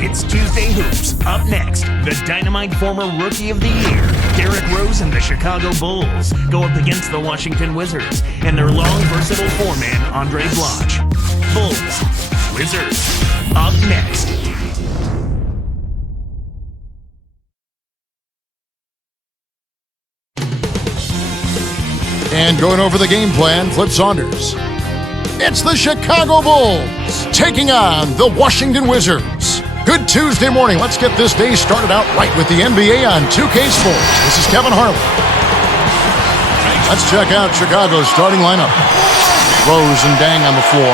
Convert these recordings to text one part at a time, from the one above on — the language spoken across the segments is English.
It's Tuesday Hoops. Up next, the Dynamite former Rookie of the Year, Derrick Rose and the Chicago Bulls, go up against the Washington Wizards and their long, versatile four-man, Andre Blatche. Bulls, Wizards, up next. And going over the game plan, Flip Saunders. It's the Chicago Bulls taking on the Washington Wizards. Good Tuesday morning. Let's get this day started out right with the NBA on 2K Sports. This is Kevin Harlan. Let's check out Chicago's starting lineup. Rose and Dang on the floor.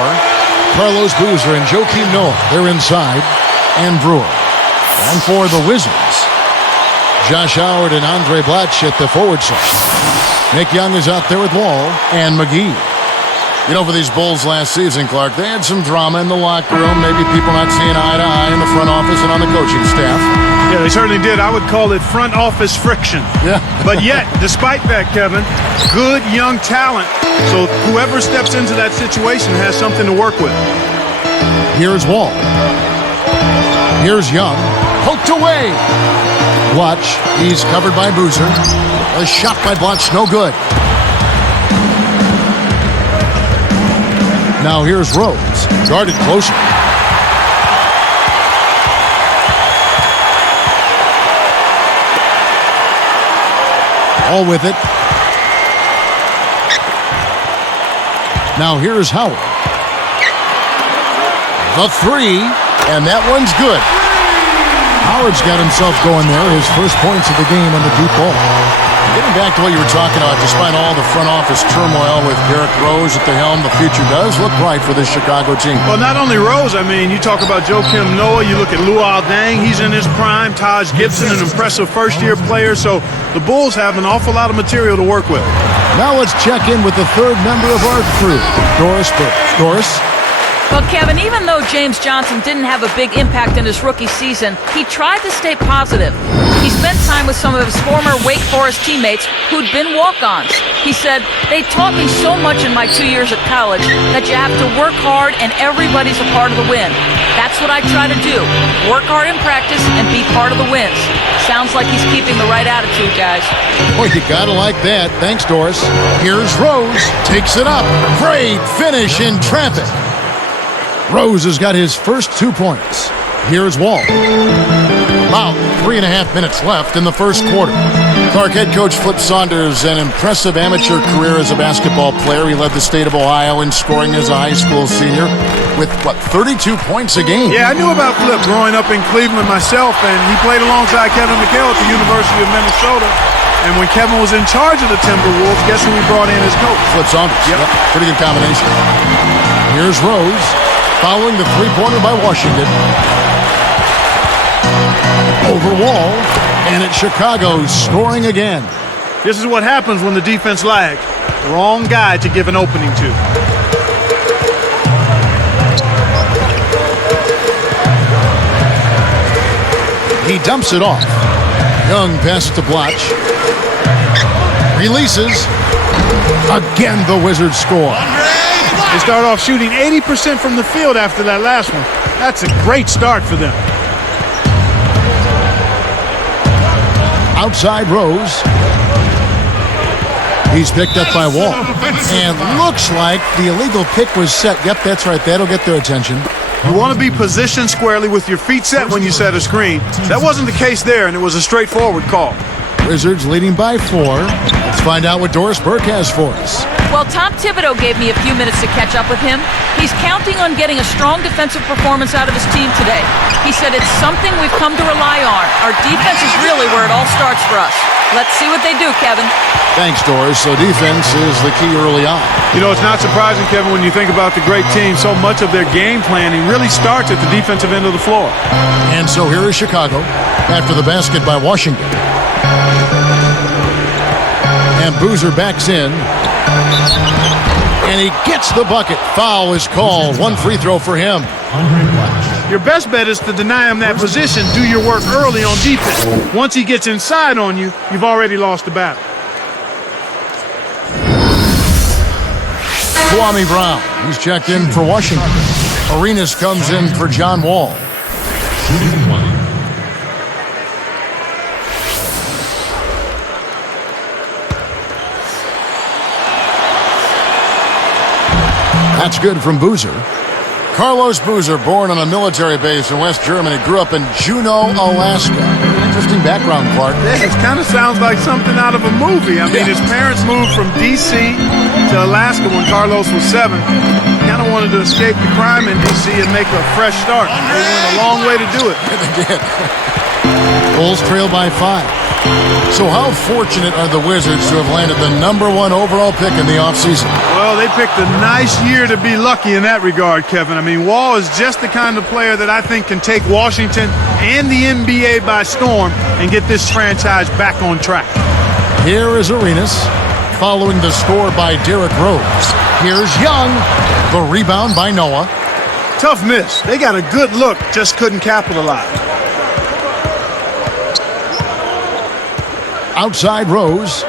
Carlos Boozer and Joakim Noah, they're inside. And Brewer. And for the Wizards, Josh Howard and Andre Blatche at the forward side. Nick Young is out there with Wall and McGee. You know, for these Bulls last season, Clark, they had some drama in the locker room. Maybe people not seeing eye to eye in the front office and on the coaching staff. Yeah, they certainly did. I would call it front office friction. Yeah. But yet, despite that, Kevin, good young talent. So whoever steps into that situation has something to work with. Here's Wall. Here's Young. Poked away. Blatche, he's covered by Boozer. A shot by Blatche, no good. Now here's Rose, guarded closer. All with it. Now here's Howard. The three, and that one's good. Howard's got himself going there, his first points of the game on the deep ball. Getting back to what you were talking about, despite all the front office turmoil with Derrick Rose at the helm, the future does look bright for this Chicago team. Well, not only Rose, I mean, you talk about Joakim Noah, you look at Luol Deng, he's in his prime, Taj Gibson, an impressive first-year player, so the Bulls have an awful lot of material to work with. Now let's check in with the third member of our crew, Doris Burke. Doris? Well, Kevin, even though James Johnson didn't have a big impact in his rookie season, he tried to stay positive. He spent time with some of his former Wake Forest teammates who'd been walk-ons. He said, "They taught me so much in my 2 years at college that you have to work hard and everybody's a part of the win. That's what I try to do. Work hard in practice and be part of the wins." Sounds like he's keeping the right attitude, guys. Boy, you gotta like that. Thanks, Doris. Here's Rose. Takes it up. Great finish in traffic. Rose has got his first 2 points. Here's Wall. About 3.5 minutes left in the first quarter. Clark head coach Flip Saunders, an impressive amateur career as a basketball player. He led the state of Ohio in scoring as a high school senior with, 32 points a game? Yeah, I knew about Flip growing up in Cleveland myself, and he played alongside Kevin McHale at the University of Minnesota. And when Kevin was in charge of the Timberwolves, guess who we brought in as coach? Flip Saunders. Yep. Pretty good combination. Here's Rose. Following the three-pointer by Washington. Over Wall, and it's Chicago scoring again. This is what happens when the defense lags. Wrong guy to give an opening to. He dumps it off. Young passes to Blatche. Releases. Again, the Wizards score. They start off shooting 80% from the field after that last one. That's a great start for them. Outside Rose. He's picked up by Wall. And looks like the illegal kick was set. Yep, that's right. That'll get their attention. You want to be positioned squarely with your feet set when you set a screen. That wasn't the case there, and it was a straightforward call. Wizards leading by 4. Let's find out what Doris Burke has for us. Well, Tom Thibodeau gave me a few minutes to catch up with him. He's counting on getting a strong defensive performance out of his team today. He said it's something we've come to rely on. Our defense is really where it all starts for us. Let's see what they do, Kevin. Thanks, Doris. So defense is the key early on. You know, it's not surprising, Kevin, when you think about the great team, so much of their game planning really starts at the defensive end of the floor. And so here is Chicago after the basket by Washington. And Boozer backs in. And he gets the bucket. Foul is called. One free throw for him. Your best bet is to deny him that position. Do your work early on defense. Once he gets inside on you, you've already lost the battle. Kwame Brown. He's checked in for Washington. Arenas comes in for John Wall. Shooting one. That's good from Boozer. Carlos Boozer, born on a military base in West Germany, grew up in Juneau, Alaska. Interesting background, Clark. It kind of sounds like something out of a movie. I mean, his parents moved from D.C. to Alaska when Carlos was 7. Kind of wanted to escape the crime in D.C. and make a fresh start. They went a long way to do it. They did. Bulls trail by 5. So how fortunate are the Wizards to have landed the #1 overall pick in the offseason? Well, they picked a nice year to be lucky in that regard, Kevin. I mean, Wall is just the kind of player that I think can take Washington and the NBA by storm and get this franchise back on track. Here is Arenas, following the score by Derrick Rose. Here's Young, the rebound by Noah. Tough miss. They got a good look, just couldn't capitalize. Outside Rose.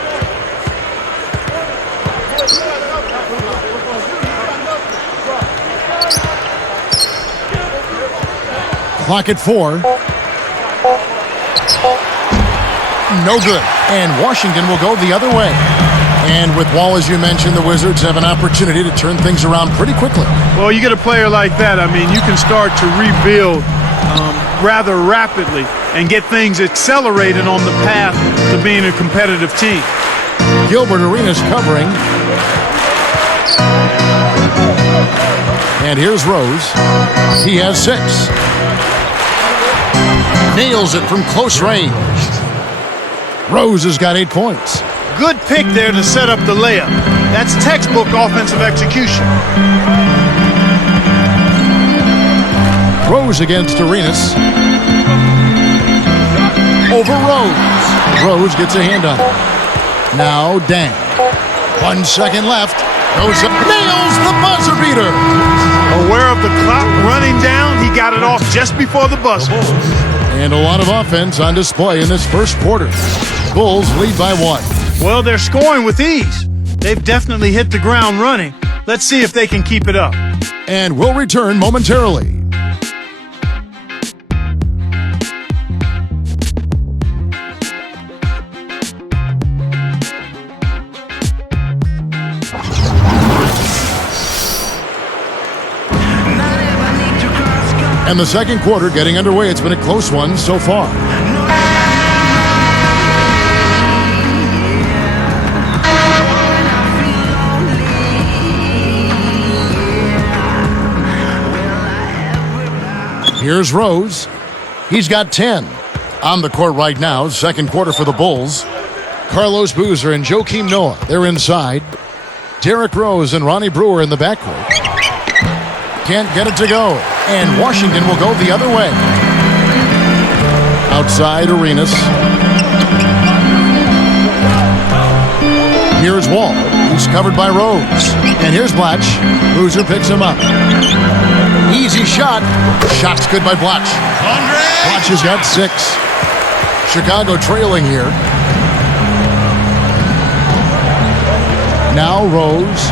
Clock at 4. No good. And Washington will go the other way. And with Wall, as you mentioned, the Wizards have an opportunity to turn things around pretty quickly. Well, you get a player like that, I mean, you can start to rebuild rather rapidly and get things accelerated on the path to being a competitive team. Gilbert Arenas covering. And here's Rose. He has 6. Nails it from close range. Rose has got 8 points. Good pick there to set up the layup. That's textbook offensive execution. Rose against Arenas. Over Rose. Rose gets a hand on it. Now Dang. 1 second left. Goes up. Nails the buzzer beater. Aware of the clock running down, he got it off just before the buzzer. And a lot of offense on display in this first quarter. Bulls lead by 1. Well, they're scoring with ease. They've definitely hit the ground running. Let's see if they can keep it up. And we'll return momentarily. And the second quarter getting underway. It's been a close one so far. Here's Rose. He's got 10. On the court right now, second quarter for the Bulls. Carlos Boozer and Joakim Noah, they're inside. Derrick Rose and Ronnie Brewer in the backcourt. Can't get it to go. And Washington will go the other way. Outside Arenas. Here's Wall. He's covered by Rose. And here's Blatch. Boozer picks him up. Easy shot. Shot's good by Blatch. Blatch has got 6. Chicago trailing here. Now Rose.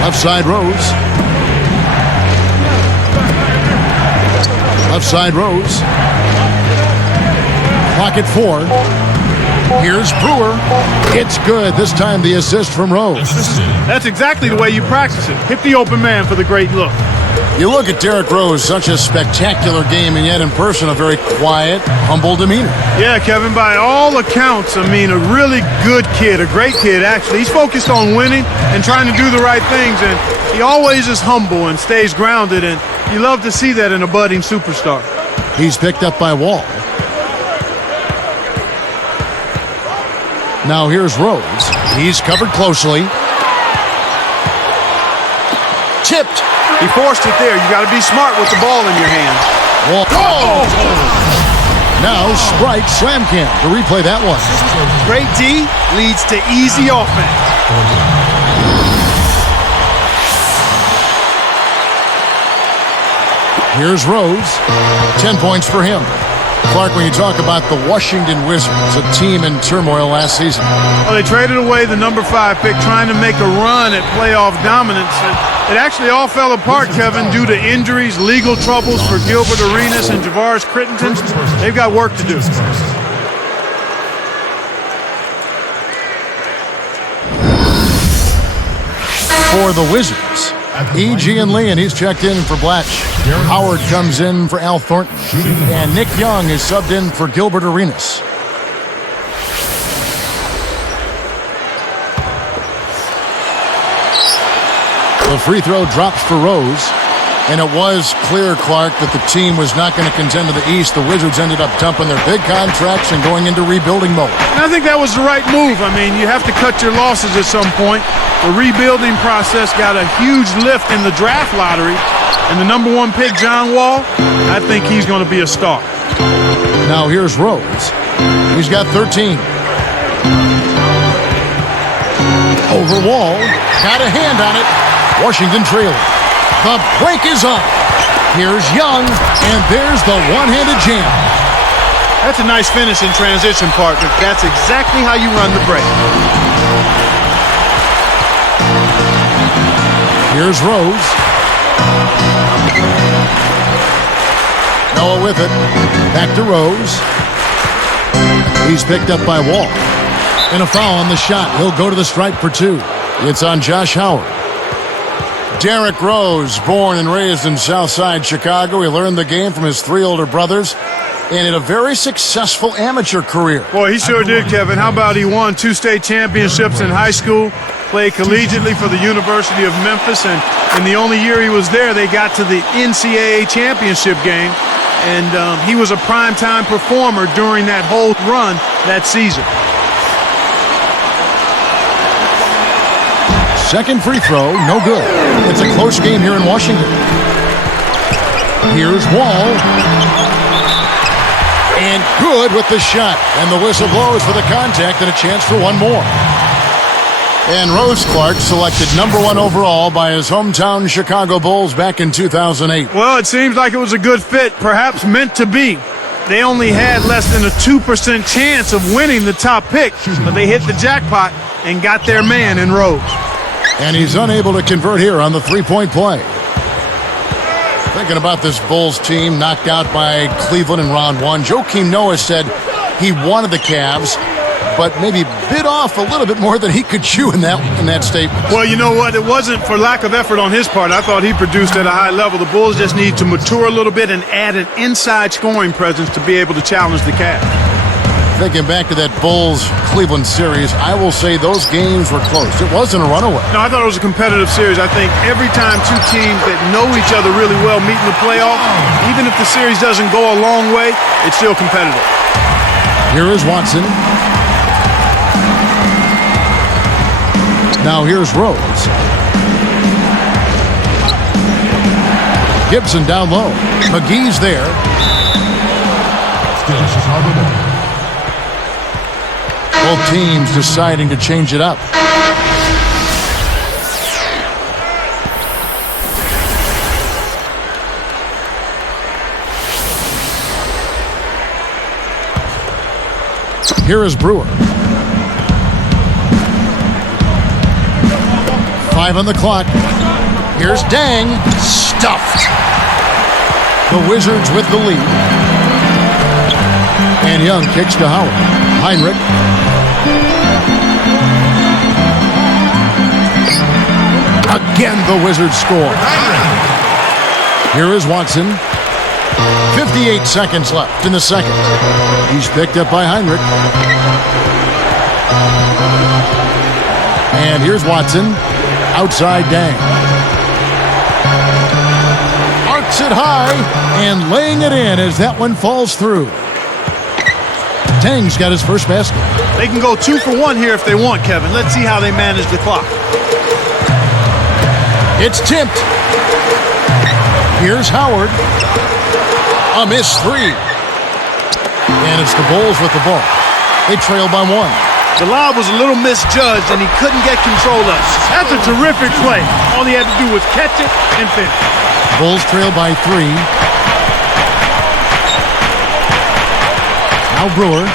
Left side Rose. Left side Rose. Clock at 4. Here's Brewer. It's good. This time the assist from Rose. That's exactly the way you practice it. Hit the open man for the great look. You look at Derrick Rose, such a spectacular game, and yet in person a very quiet, humble demeanor. Yeah, Kevin, by all accounts, I mean, a really good kid, a great kid, actually. He's focused on winning and trying to do the right things, and he always is humble and stays grounded, and you love to see that in a budding superstar. He's picked up by Wall. Now here's Rose. He's covered closely. Tipped. He forced it there. You got to be smart with the ball in your hands. Wall. Oh! Now Sprite slam cam to replay that one. Great D leads to easy offense. Here's Rose. 10 points for him. Clark, when you talk about the Washington Wizards, a team in turmoil last season. Well, they traded away the number 5 pick trying to make a run at playoff dominance. It actually all fell apart, Kevin, due to injuries, legal troubles for Gilbert Arenas and Javaris Crittenton. They've got work to do. For the Wizards, E.G. and Lee, and he's checked in for Blatch. Howard comes in for Al Thornton. And Nick Young is subbed in for Gilbert Arenas. The free throw drops for Rose. And it was clear, Clark, that the team was not going to contend to the East. The Wizards ended up dumping their big contracts and going into rebuilding mode. And I think that was the right move. I mean, you have to cut your losses at some point. The rebuilding process got a huge lift in the draft lottery. And the number 1 pick, John Wall, I think he's going to be a star. Now here's Rose. He's got 13. Over Wall. Got a hand on it. Washington trailing. The break is up. Here's Young, and there's the one-handed jam. That's a nice finish in transition, partner. That's exactly how you run the break. Here's Rose. Noah with it. Back to Rose. He's picked up by Wall. And a foul on the shot. He'll go to the stripe for 2. It's on Josh Howard. Derrick Rose, born and raised in Southside Chicago. He learned the game from his 3 older brothers and had a very successful amateur career. Boy, he sure did, Kevin. How about he won 2 state championships in high school, played collegiately for the University of Memphis, and in the only year he was there, they got to the NCAA championship game, and he was a primetime performer during that whole run that season. Second free throw, no good. It's a close game here in Washington. Here's Wall. And good with the shot. And the whistle blows for the contact and a chance for one more. And Rose Clark selected number 1 overall by his hometown Chicago Bulls back in 2008. Well, it seems like it was a good fit, perhaps meant to be. They only had less than a 2% chance of winning the top pick, but they hit the jackpot and got their man in Rose. And he's unable to convert here on the three-point play. Thinking about this Bulls team knocked out by Cleveland in round 1. Joakim Noah said he wanted the Cavs, but maybe bit off a little bit more than he could chew in that statement. Well, you know what? It wasn't for lack of effort on his part. I thought he produced at a high level. The Bulls just need to mature a little bit and add an inside scoring presence to be able to challenge the Cavs. Thinking back to that Bulls-Cleveland series, I will say those games were close. It wasn't a runaway. No, I thought it was a competitive series. I think every time 2 teams that know each other really well meet in the playoffs, even if the series doesn't go a long way, it's still competitive. Here is Watson. Now here's Rose. Gibson down low. McGee's there. Still Chicago ball. Both teams deciding to change it up. Here is Brewer. 5 on the clock. Here's Dang. Stuffed. The Wizards with the lead. And Young kicks to Howard. Heinrich. Again, the Wizards score. Here is Watson. 58 seconds left in the second. He's picked up by Heinrich. And here's Watson. Outside Dang. Arcs it high and laying it in as that one falls through. Dang's got his first basket. They can go 2 for 1 here if they want, Kevin. Let's see how they manage the clock. It's tipped. Here's Howard. A missed 3. And it's the Bulls with the ball. They trail by 1. The lob was a little misjudged, and he couldn't get control of it. That's a terrific play. All he had to do was catch it and finish. Bulls trail by 3. Now Brewer.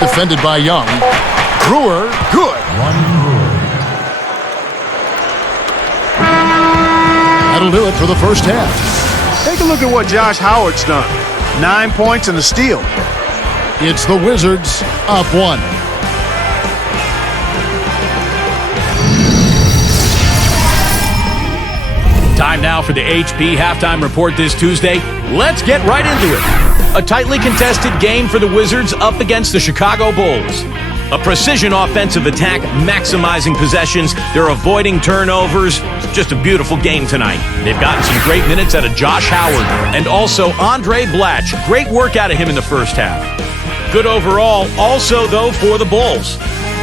Defended by Young. Brewer, good. That'll do it for the first half. Take a look at what Josh Howard's done. 9 points and a steal. It's the Wizards up 1. Time now for the HP halftime report this Tuesday. Let's get right into it. A tightly contested game for the Wizards up against the Chicago Bulls. A precision offensive attack maximizing possessions. They're avoiding turnovers. It's just a beautiful game tonight. They've gotten some great minutes out of Josh Howard and also Andre Blatche. Great work out of him in the first half. Good overall also, though, for the Bulls.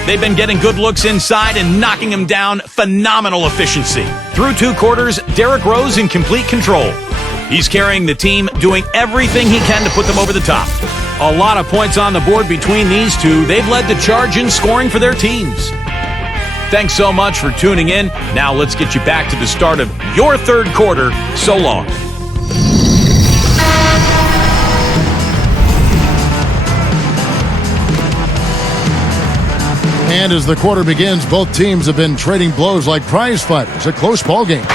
They've been getting good looks inside and knocking them down. Phenomenal efficiency. Through 2 quarters, Derrick Rose in complete control. He's carrying the team, doing everything he can to put them over the top. A lot of points on the board between these two. They've led the charge in scoring for their teams. Thanks so much for tuning in. Now let's get you back to the start of your third quarter. So long. And as the quarter begins, both teams have been trading blows like prize fighters. A close ball game.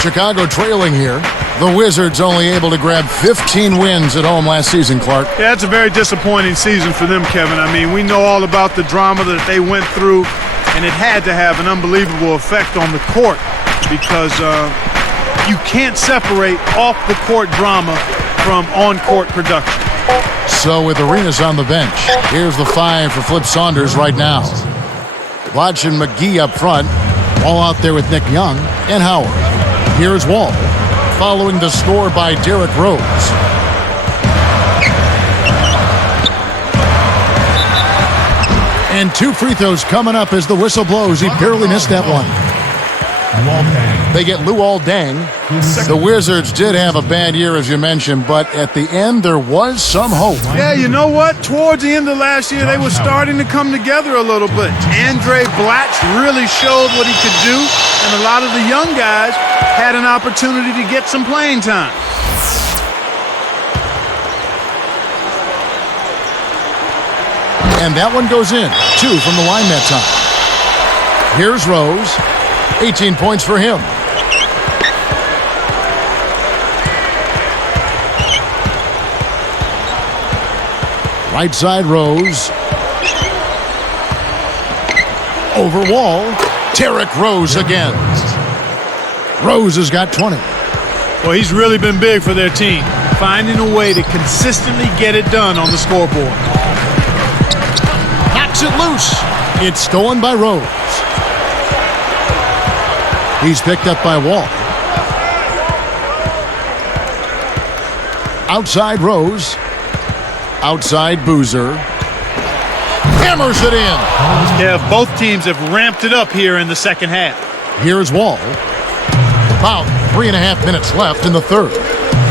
Chicago trailing here. The Wizards only able to grab 15 wins at home last season, Clark. Yeah, it's a very disappointing season for them, Kevin. I mean, we know all about the drama that they went through, and it had to have an unbelievable effect on the court because you can't separate off-the-court drama from on-court production. So with Arenas on the bench, here's the 5 for Flip Saunders right now. Blatche and McGee up front. Wall out there with Nick Young and Howard. Here's Wall, following the score by Derrick Rose. And 2 free throws coming up as the whistle blows. He barely missed that one. They get Luol Deng. The Wizards did have a bad year, as you mentioned, but at the end, there was some hope. Yeah, you know what? Towards the end of last year, they were starting to come together a little bit. Andre Blatche really showed what he could do, and a lot of the young guys had an opportunity to get some playing time. And that one goes in. 2 from the line that time. Here's Rose. 18 points for him. Right side Rose. Over Wall. Derrick Rose again. Rose has got 20. Well, he's really been big for their team, finding a way to consistently get it done on the scoreboard. Knocks it loose. It's stolen by Rose. He's picked up by Wall. Outside Rose. Outside Boozer. Hammers it in. Yeah, both teams have ramped it up here in the second half. Here's Wall. About 3.5 minutes left in the third.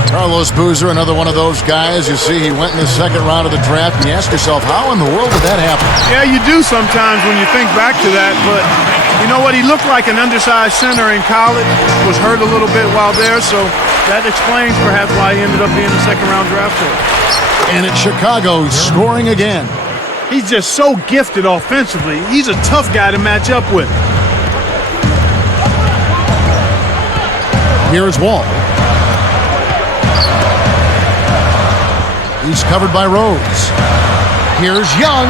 Carlos Boozer, another one of those guys. You see, he went in the second round of the draft, and you ask yourself, how in the world did that happen? Yeah, you do sometimes when you think back to that, but you know what? He looked like an undersized center in college, was hurt a little bit while there, so that explains perhaps why he ended up being a second-round draft pick. And it's Chicago scoring again. He's just so gifted offensively. He's a tough guy to match up with. Here's Wall. He's covered by Rose. Here's Young,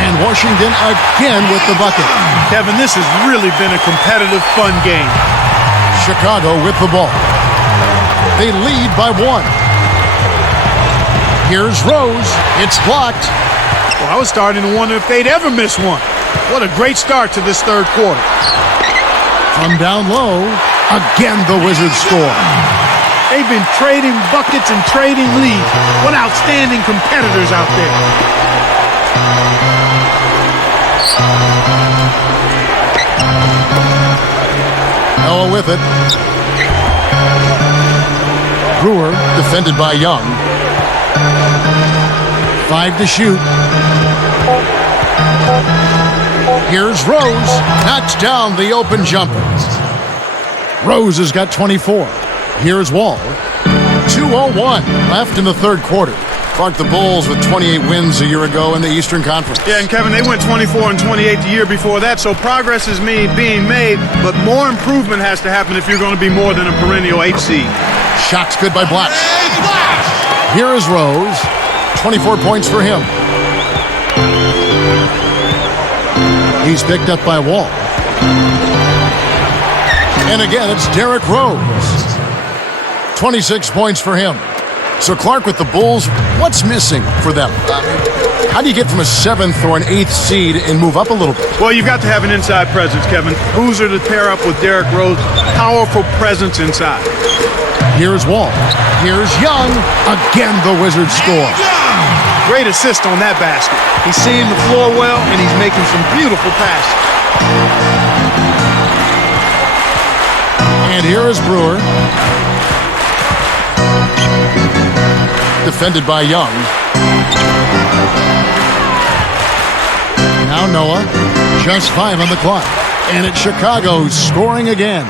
and Washington again with the bucket. Kevin, this has really been a competitive, fun game. Chicago with the ball. They lead by 1. Here's Rose. It's blocked. Well, I was starting to wonder if they'd ever miss one. What a great start to this third quarter. From down low, again the Wizards score. They've been trading buckets and trading leads. What outstanding competitors out there. Noah with it. Brewer defended by Young. 5 to shoot. Here's Rose. Knocks down the open jumper. Rose has got 24. Here's Wall. 2:01 left in the third quarter. Clark, the Bulls with 28 wins a year ago in the Eastern Conference. Yeah, and Kevin, they went 24 and 28 the year before that, so progress is being made, but more improvement has to happen if you're going to be more than a perennial 8 seed. Shots good by Blatch. Here is Rose. 24 points for him. He's picked up by Wall. And again, it's Derrick Rose. 26 points for him. So Clark, with the Bulls, what's missing for them? How do you get from a 7th or an 8th seed and move up a little bit? Well, you've got to have an inside presence, Kevin. Boozer to pair up with Derrick Rose. Powerful presence inside. Here's Wall. Here's Young. Again, the Wizards score. Great assist on that basket. He's seeing the floor well, and he's making some beautiful passes. And here is Brewer. Defended by Young. Now Noah. Just 5 on the clock. And it's Chicago scoring again.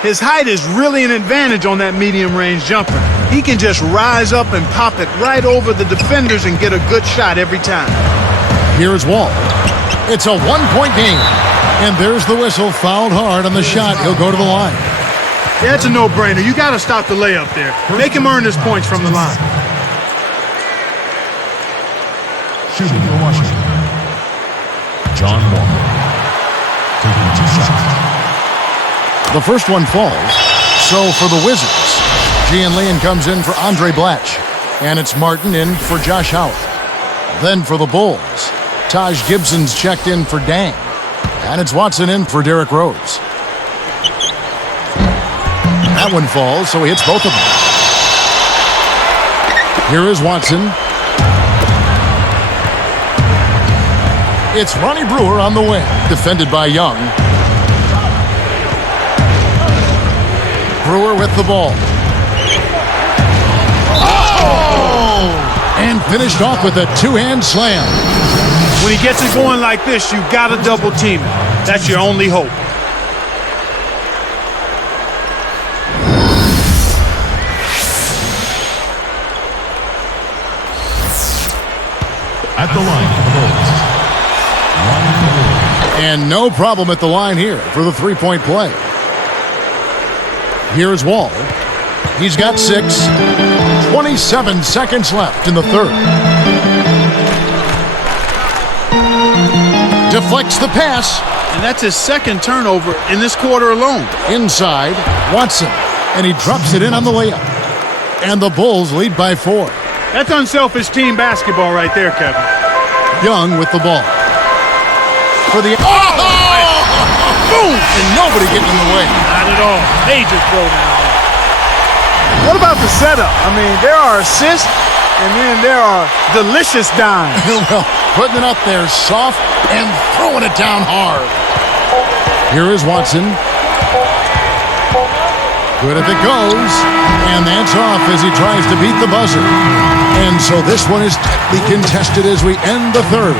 His height is really an advantage on that medium-range jumper. He can just rise up and pop it right over the defenders and get a good shot every time. Here's Wall. It's a 1-point game. And there's the whistle. Fouled hard on the shot. He'll go to the line. Yeah, it's a no-brainer. You got to stop the layup there. Make him earn his points from the line. Shooting for Washington, John Wall. Taking 2 shots. The first one falls. So for the Wizards, Gian Leon comes in for Andre Blatch. And it's Martin in for Josh Howard. Then for the Bulls, Taj Gibson's checked in for Dang. And it's Watson in for Derrick Rose. That one falls, so he hits both of them. Here is Watson. It's Ronnie Brewer on the wing, defended by Young. Brewer with the ball. Oh! And finished off with a 2-hand slam. When he gets it going like this, you got to double team it. That's your only hope. At the line for the Bulls, and no problem at the line here for the 3-point play. Here's Wall. He's got 6. 27 seconds left in the third. Deflects the pass. And that's his second turnover in this quarter alone. Inside, Watson. And he drops it in on the layup. And the Bulls lead by 4. That's unselfish team basketball right there, Kevin. Young with the ball. For the boom! And nobody getting in the way. Not at all. Major throw down there. What about the setup? I mean, there are assists, and then there are delicious dimes. Well, putting it up there soft and throwing it down hard. Here is Watson. Good if it goes. And that's off as he tries to beat the buzzer. And so this one is tightly contested as we end the third.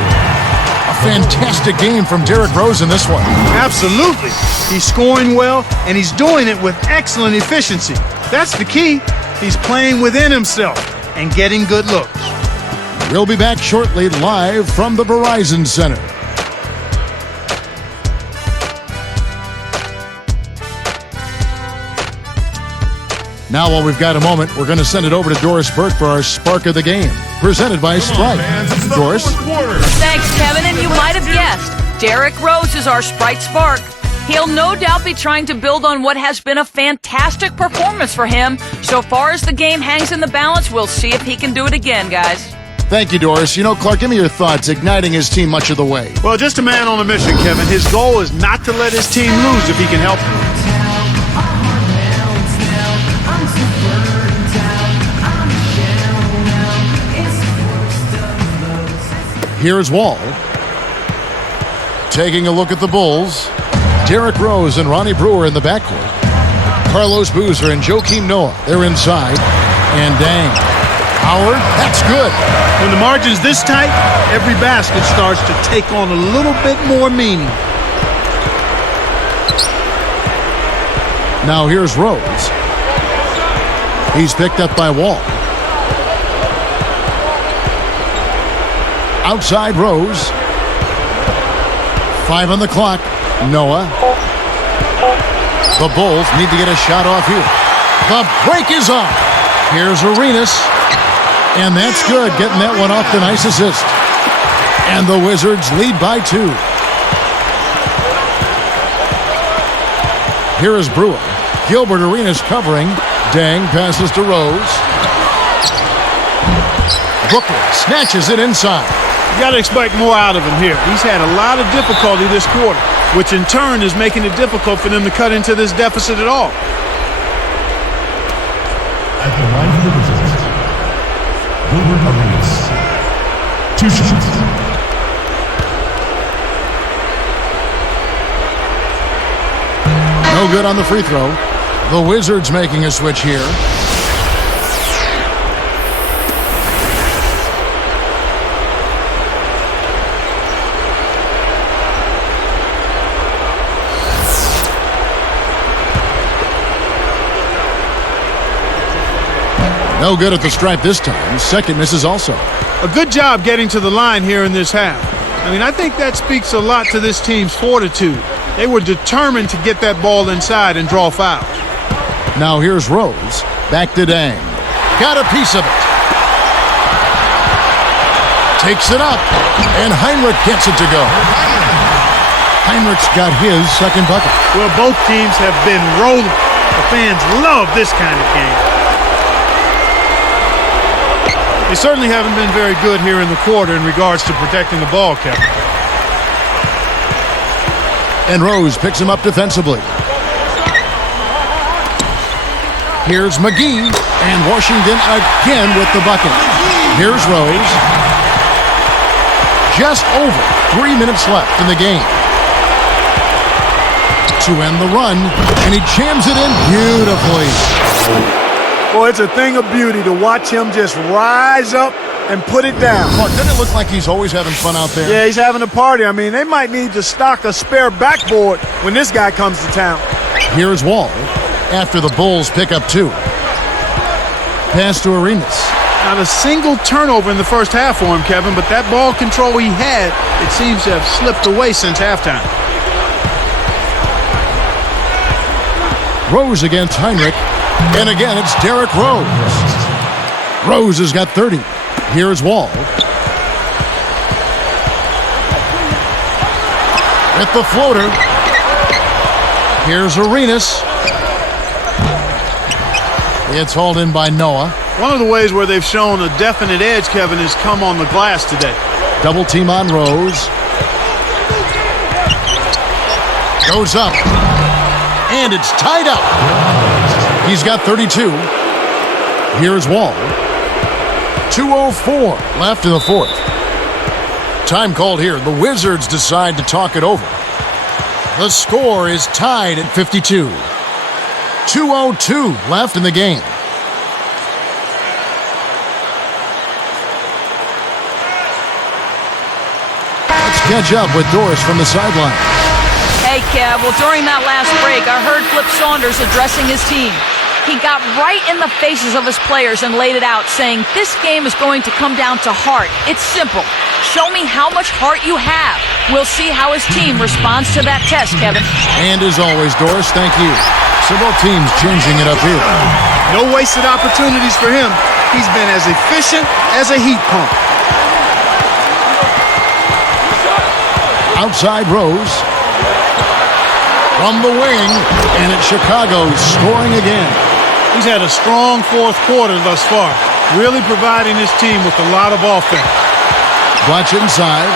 A fantastic game from Derrick Rose in this one. Absolutely. He's scoring well, and he's doing it with excellent efficiency. That's the key. He's playing within himself and getting good looks. We'll be back shortly live from the Verizon Center. Now, while we've got a moment, we're going to send it over to Doris Burke for our Spark of the Game, presented by Sprite. Doris? Thanks, Kevin, and you might have guessed. Derrick Rose is our Sprite Spark. He'll no doubt be trying to build on what has been a fantastic performance for him. So far as the game hangs in the balance, we'll see if he can do it again, guys. Thank you, Doris. You know, Clark, give me your thoughts, igniting his team much of the way. Well, just a man on a mission, Kevin. His goal is not to let his team lose if he can help it. Here's Wall. Taking a look at the Bulls. Derrick Rose and Ronnie Brewer in the backcourt. Carlos Boozer and Joakim Noah, they're inside. And Dang Howard, that's good. When the margin's this tight, every basket starts to take on a little bit more meaning. Now here's Rose. He's picked up by Wall. Outside Rose. 5 on the clock. Noah. The Bulls need to get a shot off here. The break is on. Here's Arenas. And that's good, getting that one off the nice assist. And the Wizards lead by 2. Here is Brewer. Gilbert Arenas covering. Dang passes to Rose. Booker snatches it inside. You got to expect more out of him here. He's had a lot of difficulty this quarter, which in turn is making it difficult for them to cut into this deficit at all. At the line for the Wizards, Gilbert Arenas. 2 shots. No good on the free throw. The Wizards making a switch here. No good at the stripe this time. Second misses also. A good job getting to the line here in this half. I mean, I think that speaks a lot to this team's fortitude. They were determined to get that ball inside and draw fouls. Now here's Rose. Back to Dang. Got a piece of it. Takes it up. And Heinrich gets it to go. Heinrich's got his second bucket. Well, both teams have been rolling. The fans love this kind of game. They certainly haven't been very good here in the quarter in regards to protecting the ball, Kevin. And Rose picks him up defensively. Here's McGee, and Washington again with the bucket. Here's Rose. Just over 3 minutes left in the game. To end the run, and he jams it in beautifully. Boy, it's a thing of beauty to watch him just rise up and put it down. Clark, doesn't it look like he's always having fun out there? Yeah, he's having a party. I mean, they might need to stock a spare backboard when this guy comes to town. Here's Wall after the Bulls pick up 2. Pass to Arenas. Not a single turnover in the first half for him, Kevin, but that ball control he had, it seems to have slipped away since halftime. Rose against Heinrich. And again, it's Derrick Rose. Rose has got 30. Here's Wall. With the floater. Here's Arenas. It's hauled in by Noah. One of the ways where they've shown a definite edge, Kevin, has come on the glass today. Double team on Rose. Goes up. And it's tied up. He's got 32. Here's Wall. 2:04 left in the fourth. Time called here. The Wizards decide to talk it over. The score is tied at 52. 2:02 left in the game. Let's catch up with Doris from the sideline. Hey, Kev. Well, during that last break, I heard Flip Saunders addressing his team. He got right in the faces of his players and laid it out, saying, this game is going to come down to heart. It's simple. Show me how much heart you have. We'll see how his team responds to that test, Kevin. And as always, Doris, thank you. Several teams changing it up here. No wasted opportunities for him. He's been as efficient as a heat pump. Outside Rose. From the wing, and it's Chicago scoring again. He's had a strong fourth quarter thus far, really providing his team with a lot of offense. Watch inside.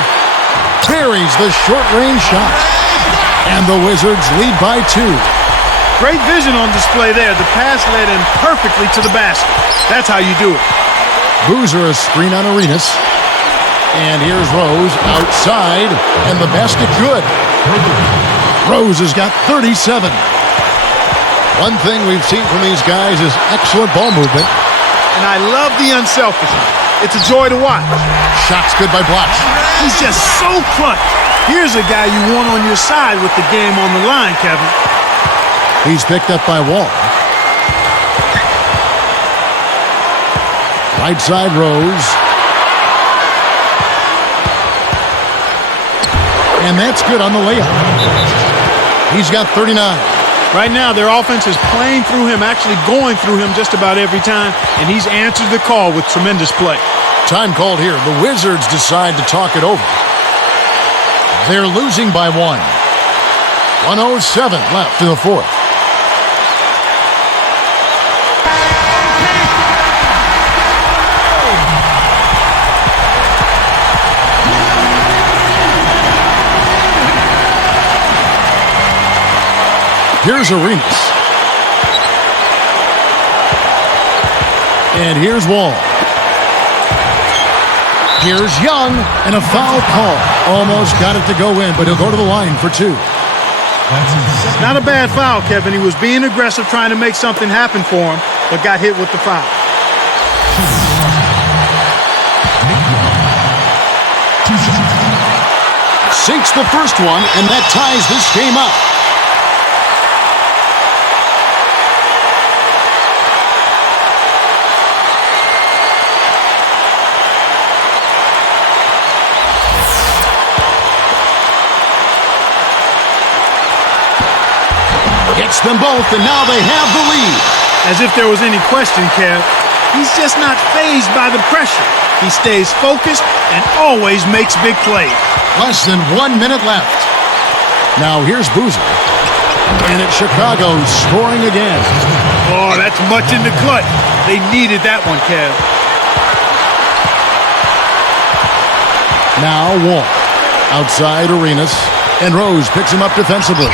Buries the short-range shot. And the Wizards lead by 2. Great vision on display there. The pass led in perfectly to the basket. That's how you do it. Boozer a screen on Arenas. And here's Rose outside, and the basket good. Rose has got 37. One thing we've seen from these guys is excellent ball movement. and I love the unselfishness. It's a joy to watch. Shot's good by Blotch. He's just so clutch. Here's a guy you want on your side with the game on the line, Kevin. He's picked up by Wall. Right side, Rose. And that's good on the layup. He's got 39. Right now, their offense is playing through him, actually going through him just about every time, and he's answered the call with tremendous play. Time called here. The Wizards decide to talk it over. They're losing by 1. 1:07 left in the fourth. Here's Arenas. And here's Wall. Here's Young, and a foul call. Almost got it to go in, but he'll go to the line for 2. Not a bad foul, Kevin. He was being aggressive, trying to make something happen for him, but got hit with the foul. Sinks the first one, and that ties this game up. Gets them both, and now they have the lead. As if there was any question, Kev, he's just not fazed by the pressure. He stays focused and always makes big plays. Less than 1 minute left. Now here's Boozer. And it's Chicago scoring again. Oh, that's much in the clutch. They needed that one, Kev. Now Wall. Outside Arenas. And Rose picks him up defensively.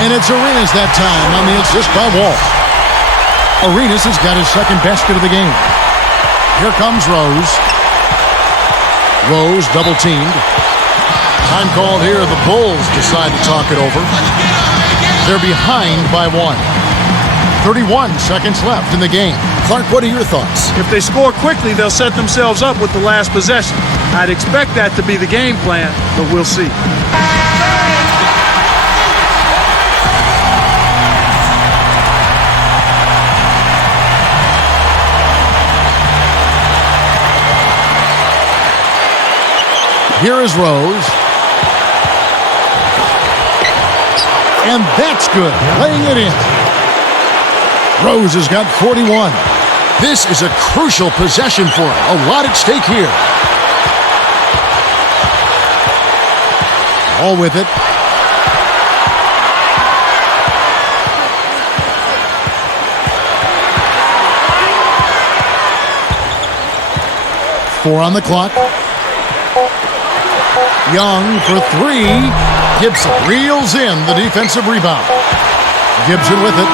And it's Arenas that time on the assist by Wall. Arenas has got his second basket of the game. Here comes Rose. Rose double-teamed. Time called here. The Bulls decide to talk it over. They're behind by 1. 31 seconds left in the game. Clark, what are your thoughts? If they score quickly, they'll set themselves up with the last possession. I'd expect that to be the game plan, but we'll see. Here is Rose. And that's good. Laying it in. Rose has got 41. This is a crucial possession for him. A lot at stake here. All with it. Four on the clock. Young for 3. Gibson reels in the defensive rebound. Gibson with it.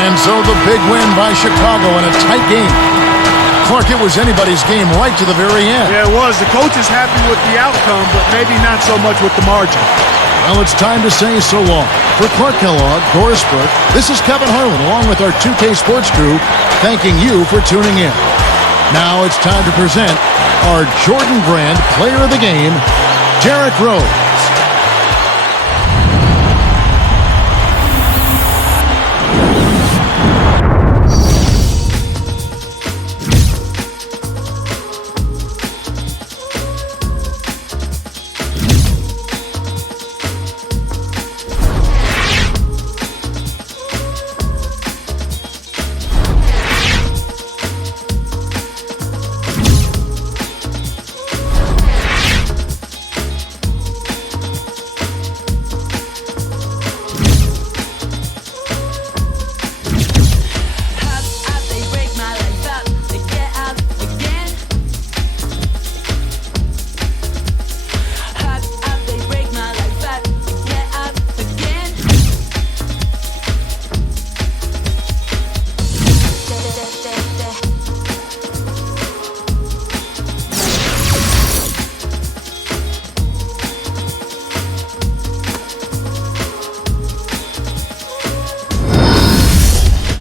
And so the big win by Chicago in a tight game. Clark, it was anybody's game right to the very end. Yeah, it was. The coach is happy with the outcome, but maybe not so much with the margin. Well, it's time to say so long. For Clark Kellogg, Doris Burke, this is Kevin Harlan along with our 2K Sports crew, thanking you for tuning in. Now it's time to present our Jordan Brand Player of the Game, Derrick Rose.